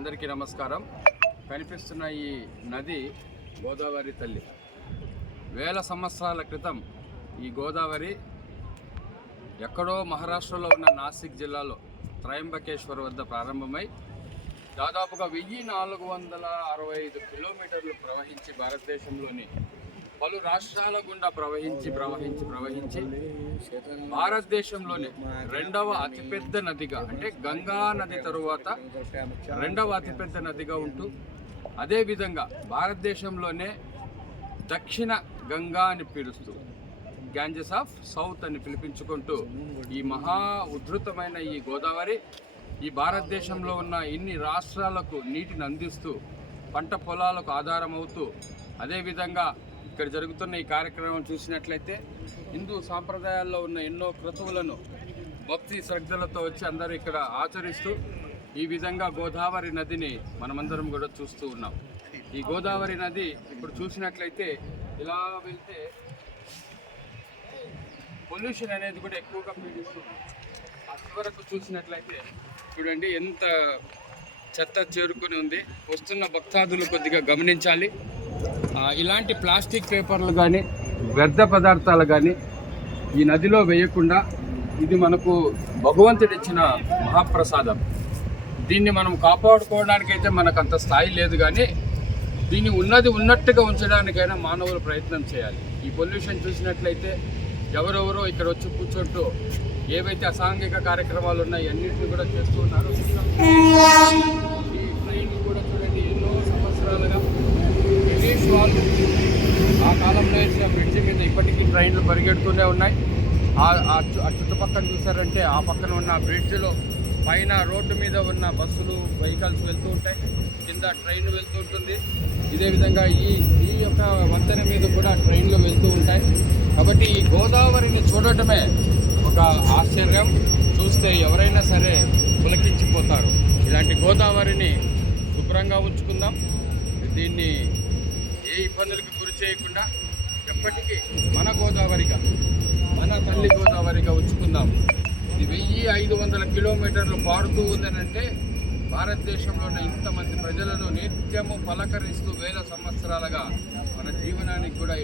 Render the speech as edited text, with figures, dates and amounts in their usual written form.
అందరికీ నమస్కారం. కనిపిస్తున్న ఈ నది గోదావరి తల్లి. వేల సంవత్సరాల క్రితం ఈ గోదావరి ఎక్కడో మహారాష్ట్రలో ఉన్న నాసిక్ జిల్లాలో త్రయంబకేశ్వర్ వద్ద ప్రారంభమై దాదాపుగా 1465 కిలోమీటర్లు ప్రవహించి భారతదేశంలోని పలు రాష్ట్రాల గుండా ప్రవహించి భారతదేశంలోని రెండవ అతిపెద్ద నదిగా, అంటే గంగా నది తరువాత రెండవ అతిపెద్ద నదిగా ఉంటూ, అదేవిధంగా భారతదేశంలోనే దక్షిణ గంగా అని పిలుస్తూ గ్యాంజెస్ ఆఫ్ సౌత్ అని పిలిపించుకుంటూ ఈ మహా ఉద్ధృతమైన ఈ గోదావరి ఈ భారతదేశంలో ఉన్న ఇన్ని రాష్ట్రాలకు నీటిని అందిస్తూ పంట పొలాలకు ఆధారమవుతూ, అదేవిధంగా ఇక్కడ జరుగుతున్న ఈ కార్యక్రమం చూసినట్లయితే హిందూ సాంప్రదాయాల్లో ఉన్న ఎన్నో క్రతువులను భక్తి శ్రద్ధలతో వచ్చి అందరూ ఇక్కడ ఆచరిస్తూ ఈ విధంగా గోదావరి నదిని మనమందరం కూడా చూస్తూ ఉన్నాం. ఈ గోదావరి నది ఇప్పుడు చూసినట్లయితే ఇలా వెళ్తే పొల్యూషన్ అనేది కూడా ఎక్కువగా పీడిస్తుంది. ఆ చివరకు చూసినట్లయితే చూడండి ఎంత చెత్త చేరుకొని ఉంది. వస్తున్న భక్తాదులు కొద్దిగా గమనించాలి. ఇలాంటి ప్లాస్టిక్ పేపర్లు కానీ వ్యర్థ పదార్థాలు కానీ ఈ నదిలో వేయకుండా, ఇది మనకు భగవంతుడిచ్చిన మహాప్రసాదం. దీన్ని మనం కాపాడుకోవడానికైతే మనకు అంత స్థాయి లేదు, కానీ దీన్ని ఉన్నట్టుగా ఉంచడానికైనా మానవులు ప్రయత్నం చేయాలి. ఈ పొల్యూషన్ చూసినట్లయితే ఎవరెవరో ఇక్కడ వచ్చి కూర్చుంటూ ఏవైతే అసాంఘిక కార్యక్రమాలు ఉన్నాయో అన్నింటినీ కూడా చేస్తూ ఉన్నారు. ఈ ట్రైన్లు కూడా చూడండి, ఎన్నో సంవత్సరాలుగా బ్రిటిష్ వాళ్ళు ఆ కాలంలో వేసిన బ్రిడ్జి మీద ఇప్పటికీ ట్రైన్లు పరిగెడుతూనే ఉన్నాయి. ఆ చుట్టుపక్కల చూసారంటే ఆ పక్కన ఉన్న బ్రిడ్జ్లో పైన రోడ్డు మీద ఉన్న బస్సులు వెహికల్స్ వెళ్తూ ఉంటాయి, కింద ట్రైన్ వెళ్తూ ఉంటుంది. ఇదే విధంగా ఈ యొక్క వంతెన మీద కూడా ట్రైన్లు వెళ్తూ ఉంటాయి. కాబట్టి ఈ గోదావరిని చూడటమే ఒక ఆశ్చర్యం. చూస్తే ఎవరైనా సరే పులకించిపోతారు. ఇలాంటి గోదావరిని శుభ్రంగా ఉంచుకుందాం. దీన్ని ఏ ఇబ్బందులకు గురి చేయకుండా ఎప్పటికీ మన గోదావరిగా, మన తల్లి గోదావరిగా ఉంచుకుందాం. ఇది 1500 కిలోమీటర్లు పారుతూ ఉందనంటే భారతదేశంలోని ఇంతమంది ప్రజలను నిత్యము పలకరిస్తూ వేల సంవత్సరాలుగా మన జీవనానికి కూడా